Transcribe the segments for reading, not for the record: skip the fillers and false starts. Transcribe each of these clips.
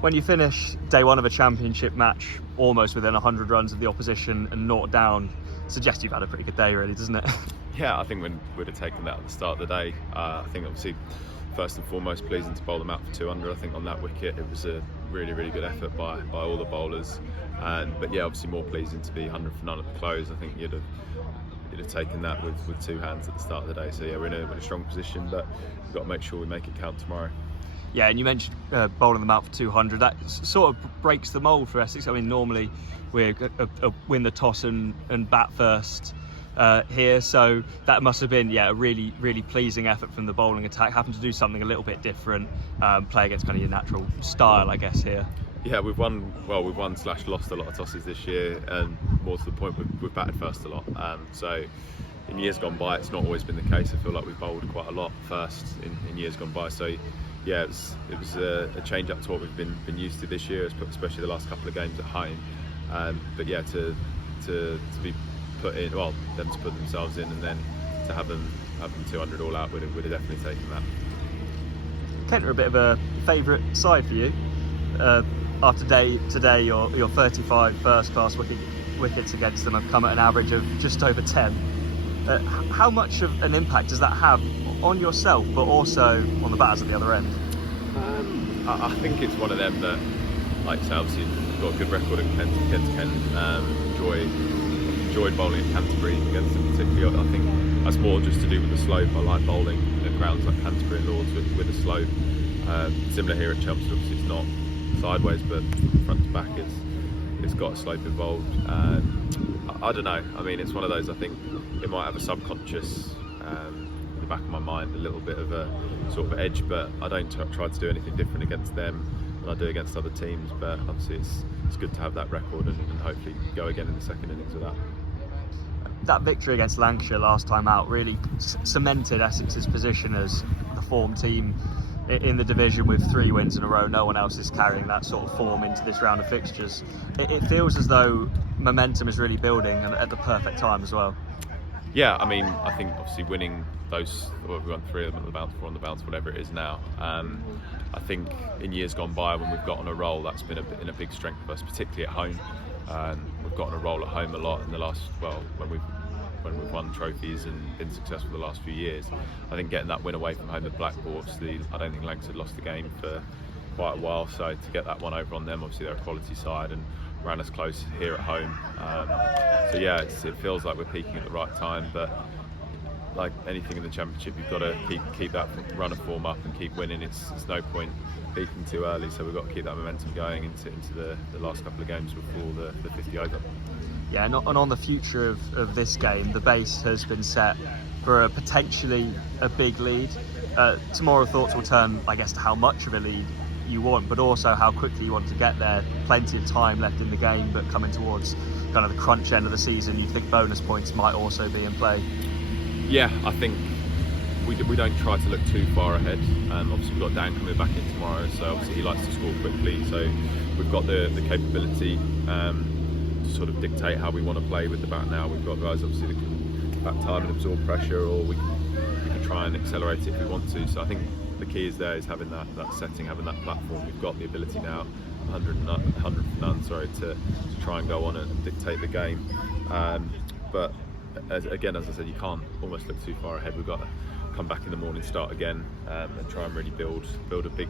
When you finish day one of a championship match almost within 100 runs of the opposition and 0 down, suggests you've had a pretty good day, really, doesn't it? Yeah, I think when we'd have taken that at the start of the day, I think obviously first and foremost pleasing to bowl them out for 200. I think on that wicket it was a really good effort by all the bowlers, but yeah, obviously more pleasing to be 100 for none at the close. I think you'd have taken that with two hands at the start of the day. So yeah, we're in a strong position, but we've got to make sure we make it count tomorrow. Yeah, and you mentioned bowling them out for 200. That sort of breaks the mould for Essex. I mean, normally we win the toss and bat first here, so that must have been a really pleasing effort from the bowling attack. Happened to do something a little bit different, play against kind of your natural style, I guess, here. Yeah, we've won / lost a lot of tosses this year, and more to the point, we've batted first a lot. So in years gone by, it's not always been the case. I feel like we've bowled quite a lot first in years gone by. So yeah, it was a change up to what we've been used to this year, especially the last couple of games at home. But yeah, to be put in, well, them to put themselves in, and then to have them 200 all out, would have definitely taken that. Kent are a bit of a favourite side for you. After today, your 35 first-class wickets against them have come at an average of just over 10. How much of an impact does that have on yourself, but also on the batters at the other end? I think it's one of them that, like I say, obviously we've got a good record against Kent. Enjoyed bowling at Canterbury against them particularly. I think that's more just to do with the slope. I like bowling at grounds like Canterbury and Lords with a slope. Similar here at Chelmsford, obviously it's not sideways, but front to back it's got a slope involved. I don't know. I mean, it's one of those. I think it might have a subconscious in the back of my mind, a little bit of a sort of edge, but I don't try to do anything different against them than I do against other teams. But obviously, it's good to have that record and hopefully go again in the second innings with that. That victory against Lancashire last time out really cemented Essex's position as the form team in the division with 3 wins in a row. No one else is carrying that sort of form into this round of fixtures. It feels as though momentum is really building, and at the perfect time as well. Yeah, I mean, I think obviously winning those, we won 3 of them at the bounce, 4 on the bounce, whatever it is now. I think in years gone by, when we've got on a roll, that's been a big strength for us, particularly at home. We've got on a roll at home a lot in the last, when we've won trophies and been successful the last few years. I think getting that win away from home at Blackpool, obviously, I don't think Lancs had lost the game for quite a while, so to get that one over on them, obviously they're a quality side and ran us close here at home. So yeah, it feels like we're peaking at the right time, but like anything in the Championship, you've got to keep that run of form up and keep winning. It's no point peaking too early, so we've got to keep that momentum going into the last couple of games before the 50 over. Yeah, and on the future of this game, the base has been set for potentially a big lead. Tomorrow thoughts will turn, I guess, to how much of a lead you want, but also how quickly you want to get there. Plenty of time left in the game, but coming towards kind of the crunch end of the season, you think bonus points might also be in play? Yeah, I think we don't try to look too far ahead. Obviously we've got Dan coming back in tomorrow, so obviously he likes to score quickly, so we've got the capability to sort of dictate how we want to play with the bat now. We've got guys obviously that can bat time and absorb pressure, or we can try and accelerate it if we want to. So I think the key is having that setting, having that platform. We've got the ability now, 100 for none, to try and go on and dictate the game. But as I said, you can't almost look too far ahead. We've got to come back in the morning, start again, and try and really build a big,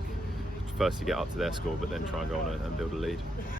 firstly get up to their score, but then try and go on and build a lead.